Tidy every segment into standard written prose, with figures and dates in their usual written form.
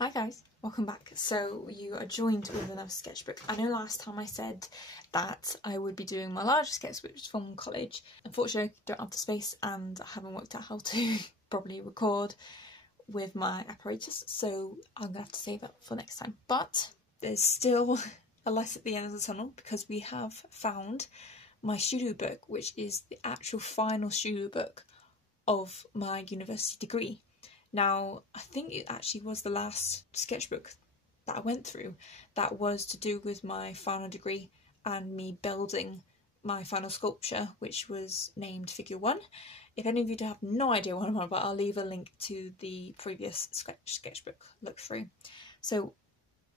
Hi guys, welcome back. So you are joined with another sketchbook. I know last time I said that I would be doing my larger sketchbooks from college. Unfortunately I don't have the space and I haven't worked out how to properly record with my apparatus, so I'm going to have to save it for next time. But there's still a light at the end of the tunnel because we have found my studio book, which is the actual final studio book of my university degree. Now, I think it actually was the last sketchbook that I went through that was to do with my final degree and me building my final sculpture, which was named Figure 1. If any of you have no idea what I'm on about, I'll leave a link to the previous sketchbook look through. So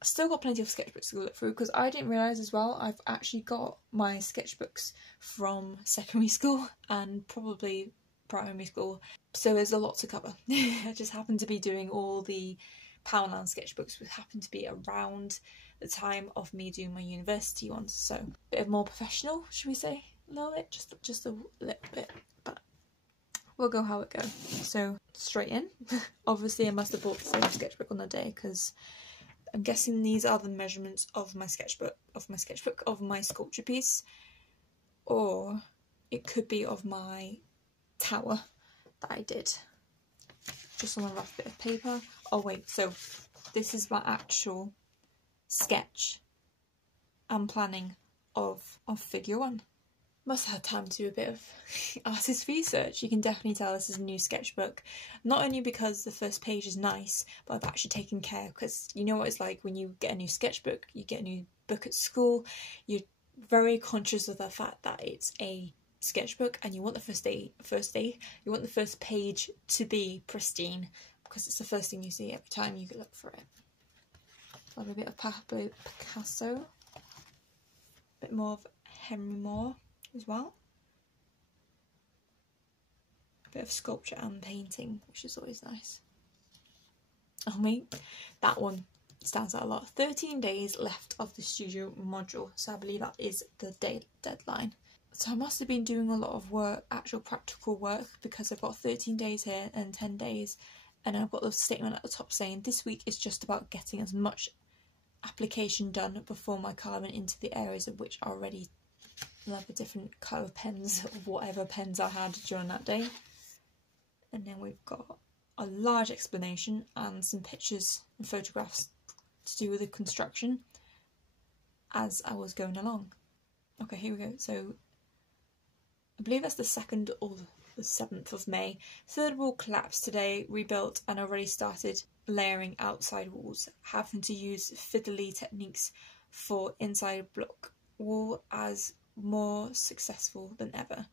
I've still got plenty of sketchbooks to look through because I didn't realise as well I've actually got my sketchbooks from secondary school and probably primary school, so there's a lot to cover. I just happened to be doing all the Poundland sketchbooks, which happened to be around the time of me doing my university ones, so a bit more professional, should we say, a little bit, just a little bit, but we'll go how it goes. So straight in. Obviously I must have bought the same sketchbook on the day because I'm guessing these are the measurements of my sketchbook, of my sculpture piece, or it could be of my tower that I did, just on a rough bit of paper. Oh wait, so this is my actual sketch and planning of Figure 1. Must have had time to do a bit of artist research. You can definitely tell this is a new sketchbook, not only because the first page is nice, but I've actually taken care, because you know what it's like when you get a new sketchbook, you get a new book at school, you're very conscious of the fact that it's a sketchbook and you want the first page to be pristine because it's the first thing you see every time you look for it. So I have a bit of Pablo Picasso, a bit more of Henry Moore as well, a bit of sculpture and painting, which is always nice. Oh wait, that one stands out a lot. 13 days left of the studio module, so I believe that is the deadline. So I must have been doing a lot of work, actual practical work, because I've got 13 days here and 10 days, and I've got the statement at the top saying this week is just about getting as much application done before my carving into the areas of which are ready. I'll have a different colour of pens, whatever pens I had during that day. And then we've got a large explanation and some pictures and photographs to do with the construction as I was going along. Okay, here we go. So I believe that's the 2nd or the 7th of May. Third wall collapsed today, rebuilt and already started layering outside walls, having to use fiddly techniques for inside block wall as more successful than ever.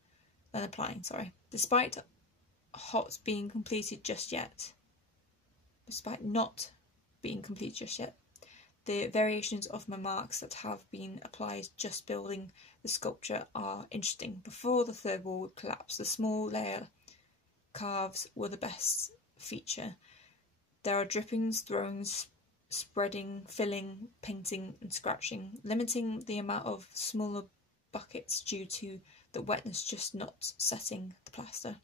Than applying, sorry. Despite not being completed just yet, the variations of my marks that have been applied just building the sculpture are interesting. Before the third wall would collapse, the small layer carves were the best feature. There are drippings, throws, spreading, filling, painting and scratching, limiting the amount of smaller buckets due to the wetness just not setting the plaster.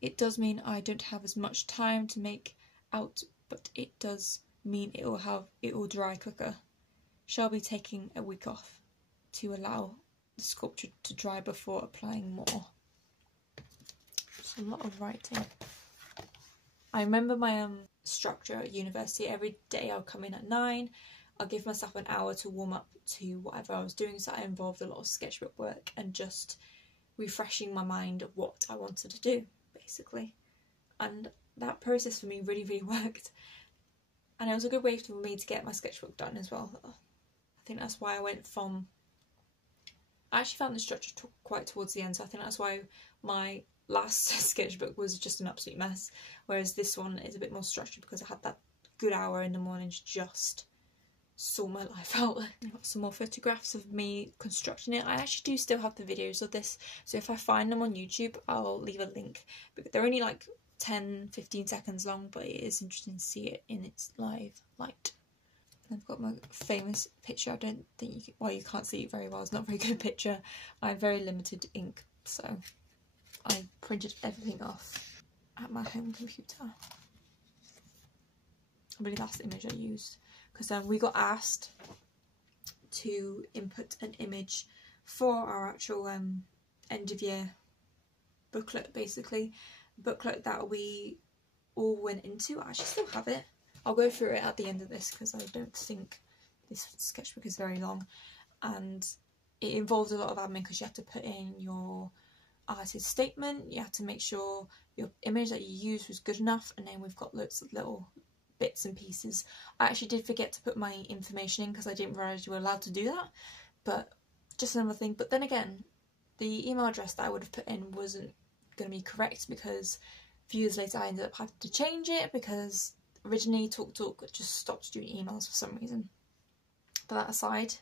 It does mean I don't have as much time to make out, but it does mean it will dry quicker. Shall be taking a week off to allow the sculpture to dry before applying more. It's a lot of writing. I remember my structure at university. Every day I'll come in at 9. I'll give myself an hour to warm up to whatever I was doing, so that involved a lot of sketchbook work and just refreshing my mind of what I wanted to do, basically. And that process for me really worked. And it was a good way for me to get my sketchbook done as well. I think that's why I went from... I actually found the structure quite towards the end, so I think that's why my last sketchbook was just an absolute mess, whereas this one is a bit more structured because I had that good hour in the morning to just sort my life out. I've got some more photographs of me constructing it. I actually do still have the videos of this, so if I find them on YouTube I'll leave a link. But they're only like 10-15 seconds long, but it is interesting to see it in its live light. I've got my famous picture. I don't think you can, well, you can't see it very well, it's not a very good picture. I have very limited ink, so I printed everything off at my home computer. I believe that's the image I used, because we got asked to input an image for our actual end of year booklet, basically. Booklet that we all went into. I actually still have it. I'll go through it at the end of this because I don't think this sketchbook is very long, and it involved a lot of admin because you have to put in your artist statement, you have to make sure your image that you used was good enough, and then we've got loads of little bits and pieces. I actually did forget to put my information in because I didn't realise you were allowed to do that, but just another thing. But then again, the email address that I would have put in wasn't going to be correct because a few years later I ended up having to change it because originally TalkTalk just stopped doing emails for some reason. But that aside,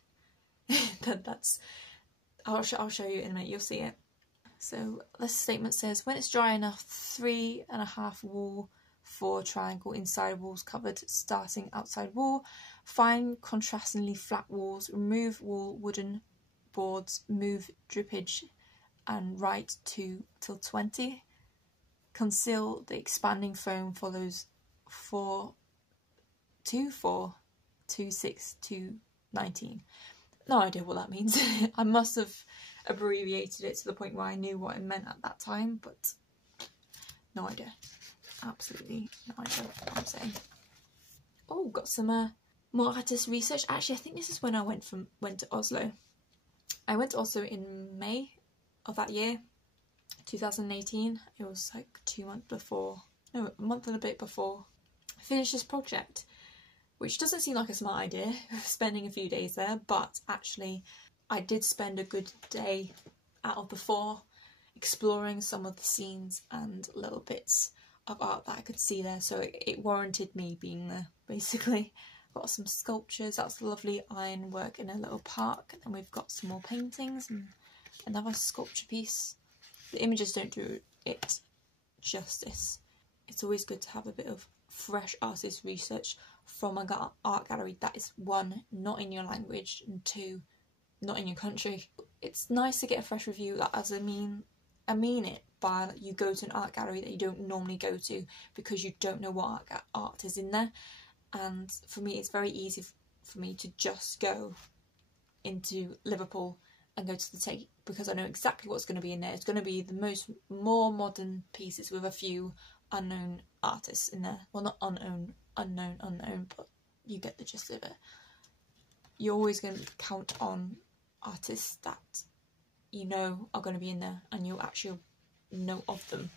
that's I'll show you in a minute, you'll see it. So this statement says, when it's dry enough, 3.5 wall, 4 triangle inside walls covered, starting outside wall, find contrastingly flat walls, remove wall wooden boards, move drippage and write 2 till 20. Conceal the expanding foam, follows 4, 2, 4, 2, 6, 2, 19. No idea what that means. I must have abbreviated it to the point where I knew what it meant at that time, but no idea. Absolutely no idea what I'm saying. Oh, got some more artist research. Actually, I think this is when I went to Oslo. I went to Oslo in May of that year, 2018. It was like 2 months before, no, a month and a bit before I finished this project, which doesn't seem like a smart idea, spending a few days there, but actually I did spend a good day out of the 4 exploring some of the scenes and little bits of art that I could see there, so it warranted me being there, basically. Got some sculptures, that's lovely ironwork in a little park, and we've got some more paintings and another sculpture piece. The images don't do it justice. It's always good to have a bit of fresh artist research from an art gallery that is, 1, not in your language, and 2, not in your country. It's nice to get a fresh review, that as I mean it by you go to an art gallery that you don't normally go to because you don't know what art is in there. And for me, it's very easy for me to just go into Liverpool and go to the Tate because I know exactly what's going to be in there. It's going to be the more modern pieces with a few unknown artists in there. Well, not unknown, but you get the gist of it. You're always going to count on artists that you know are going to be in there and you'll actually know of them,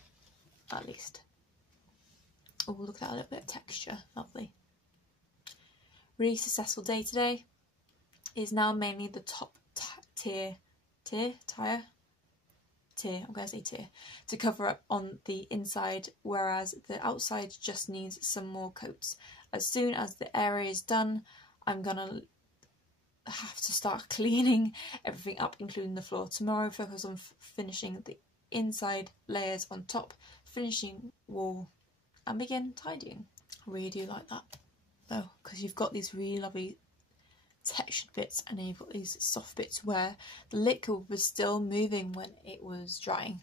at least. Oh, look at that little bit of texture, lovely. Really successful day today. Is now mainly the top tier to cover up on the inside, whereas the outside just needs some more coats. As soon as the area is done, I'm gonna have to start cleaning everything up, including the floor. Tomorrow, focus on finishing the inside layers on top, finishing wall, and begin tidying. I really do like that though, because you've got these really lovely textured bits and then you've got these soft bits where the liquid was still moving when it was drying,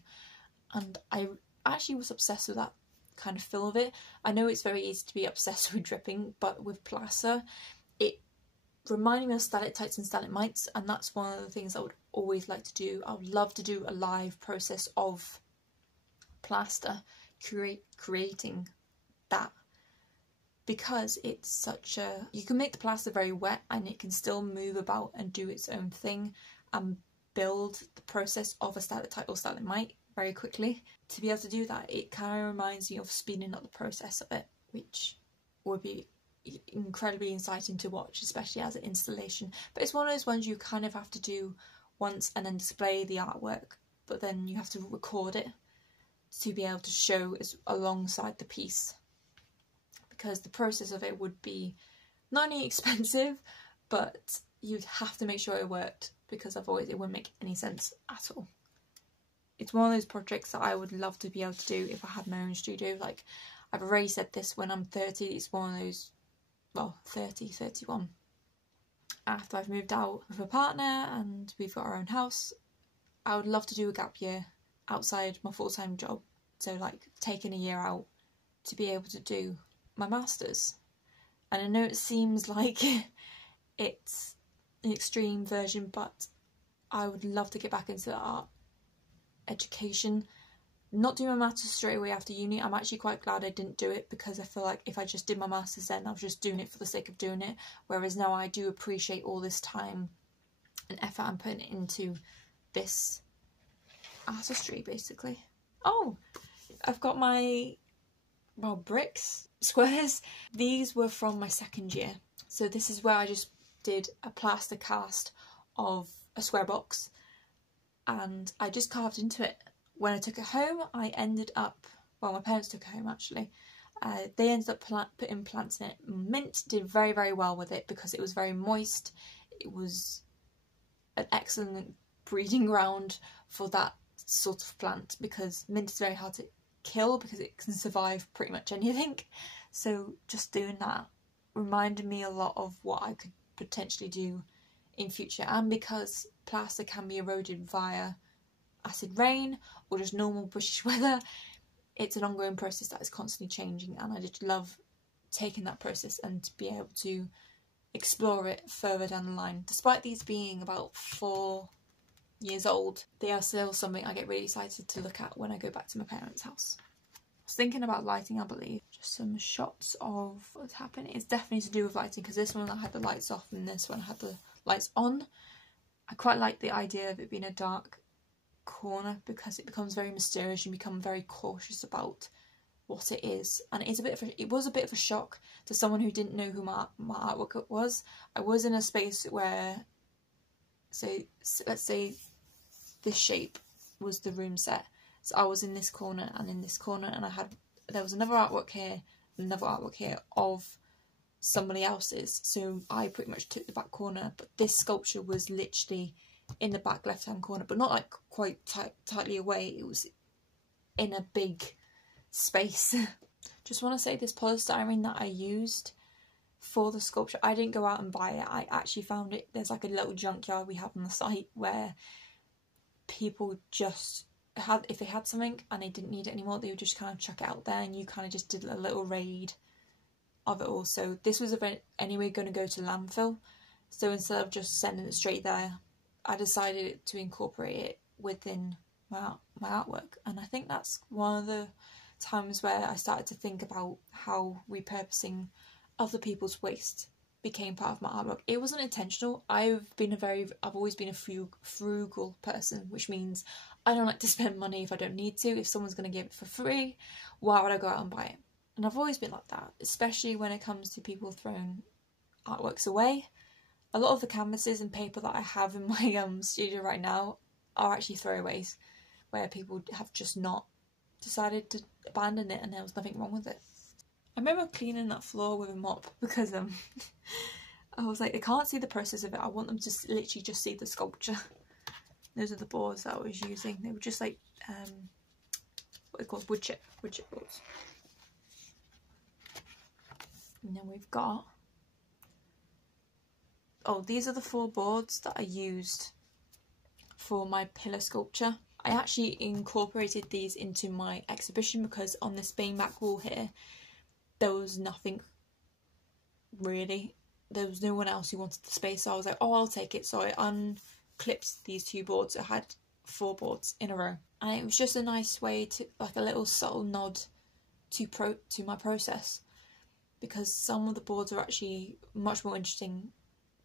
and I actually was obsessed with that kind of feel of it. I know it's very easy to be obsessed with dripping, but with plaster it reminded me of stalactites and stalagmites, and that's one of the things I would always like to do. I would love to do a live process of plaster, creating that, because it's such a, you can make the plaster very wet and it can still move about and do its own thing and build the process of a stalactite or stalagmite very quickly. To be able to do that, it kind of reminds me of speeding up the process of it, which would be incredibly exciting to watch, especially as an installation. But it's one of those ones you kind of have to do once and then display the artwork, but then you have to record it to be able to show as alongside the piece, because the process of it would be not only expensive, but you'd have to make sure it worked, because otherwise it wouldn't make any sense at all. It's one of those projects that I would love to be able to do if I had my own studio. Like, I've already said this, when I'm 30, it's one of those, well, 30, 31. After I've moved out with a partner and we've got our own house, I would love to do a gap year outside my full-time job. So like taking a year out to be able to do my masters, And I know it seems like it's an extreme version, but I would love to get back into the art education. Not doing my masters straight away after uni. I'm actually quite glad I didn't do it, because I feel like if I just did my masters then I was just doing it for the sake of doing it, whereas now I do appreciate all this time and effort I'm putting into this artistry basically. Oh, I've got my, well, bricks, squares. These were from my second year. So this is where I just did a plaster cast of a square box and I just carved into it. When I took it home, I ended up, well, my parents took it home actually. They ended up putting plants in it. Mint did very, very well with it because it was very moist. It was an excellent breeding ground for that sort of plant, because mint is very hard to kill because it can survive pretty much anything. So just doing that reminded me a lot of what I could potentially do in future, and because plaster can be eroded via acid rain or just normal British weather, it's an ongoing process that is constantly changing, and I just love taking that process and to be able to explore it further down the line. Despite these being about 4 years old, they are still something I get really excited to look at when I go back to my parents' house. I was thinking about lighting, I believe. Just some shots of what's happening. It's definitely to do with lighting, because this one I had the lights off and this one I had the lights on. I quite like the idea of it being a dark corner because it becomes very mysterious. You become very cautious about what it is, and it was a bit of a shock to someone who didn't know who my artwork was. I was in a space where, so let's say this shape was the room set, so I was in this corner and in this corner, and there was another artwork here and another artwork here of somebody else's, so I pretty much took the back corner, but this sculpture was literally in the back left hand corner, but not like quite tightly away. It was in a big space. Just want to say, this polystyrene that I used for the sculpture, I didn't go out and buy it. I actually found it. There's like a little junkyard we have on the site where people just had, if they had something and they didn't need it anymore, they would just kind of chuck it out there, and you kind of just did a little raid of it all. So this was anyway going to go to landfill, so instead of just sending it straight there, I decided to incorporate it within my artwork. And I think that's one of the times where I started to think about how repurposing other people's waste became part of my artwork. It wasn't intentional. I've always been a frugal person, which means I don't like to spend money if I don't need to. If someone's going to give it for free, why would I go out and buy it? And I've always been like that, especially when it comes to people throwing artworks away. A lot of the canvases and paper that I have in my studio right now are actually throwaways, where people have just not decided to abandon it and there was nothing wrong with it. I remember cleaning that floor with a mop because I was like, I can't see the process of it. I want them to literally just see the sculpture. Those are the boards that I was using. They were just like what they call wood chip boards. And then we've got, oh, these are the 4 boards that I used for my pillar sculpture. I actually incorporated these into my exhibition because on this main back wall here, there was nothing really. There was no one else who wanted the space, so I was like, oh, I'll take it. So I unclipped these 2 boards. I had 4 boards in a row, and it was just a nice way to, like, a little subtle nod to my process, because some of the boards are actually much more interesting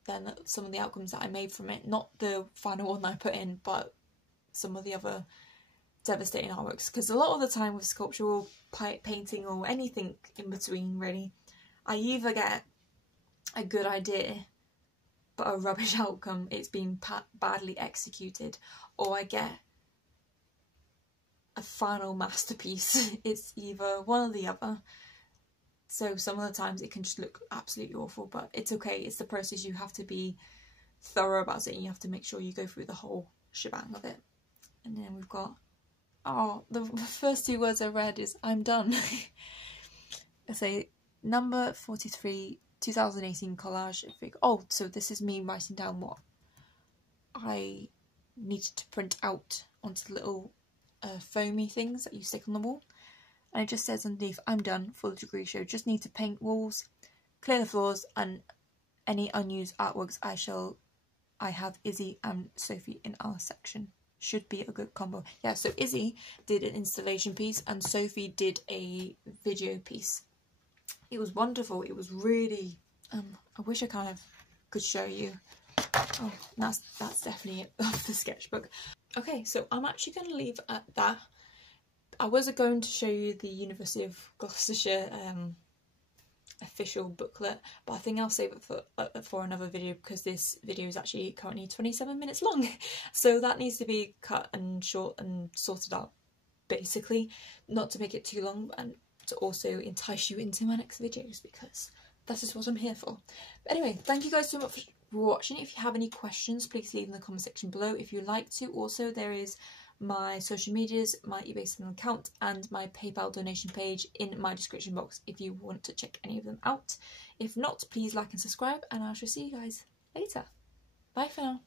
than some of the outcomes that I made from it. Not the final one that I put in, but some of the other devastating artworks. Because a lot of the time with sculpture or painting or anything in between, really, I either get a good idea but a rubbish outcome, it's been badly executed, or I get a final masterpiece. It's either one or the other. So some of the times it can just look absolutely awful, but it's okay. It's the process. You have to be thorough about it, and you have to make sure you go through the whole shebang of it. And then we've got, oh, the first 2 words I read is I'm done. I say number 43, 2018 collage. Oh, so this is me writing down what I needed to print out onto the little foamy things that you stick on the wall. And it just says underneath, I'm done for the degree show. Just need to paint walls, clear the floors, and any unused artworks I have Izzy and Sophie in our section. Should be a good combo. Yeah, so Izzy did an installation piece and Sophie did a video piece. It was wonderful. It was really, I wish I kind of could show you. Oh, that's definitely off the sketchbook. Okay, so I'm actually going to leave at that. I was going to show you the University of Gloucestershire official booklet, but I think I'll save it for another video, because this video is actually currently 27 minutes long, so that needs to be cut and short and sorted out, basically, not to make it too long and to also entice you into my next videos, because that is what I'm here for. But anyway, thank you guys so much for watching. If you have any questions, please leave in the comment section below if you'd like to. Also, there is my social medias, my eBay selling account and my PayPal donation page in my description box if you want to check any of them out. If not, please like and subscribe, and I shall see you guys later. Bye for now.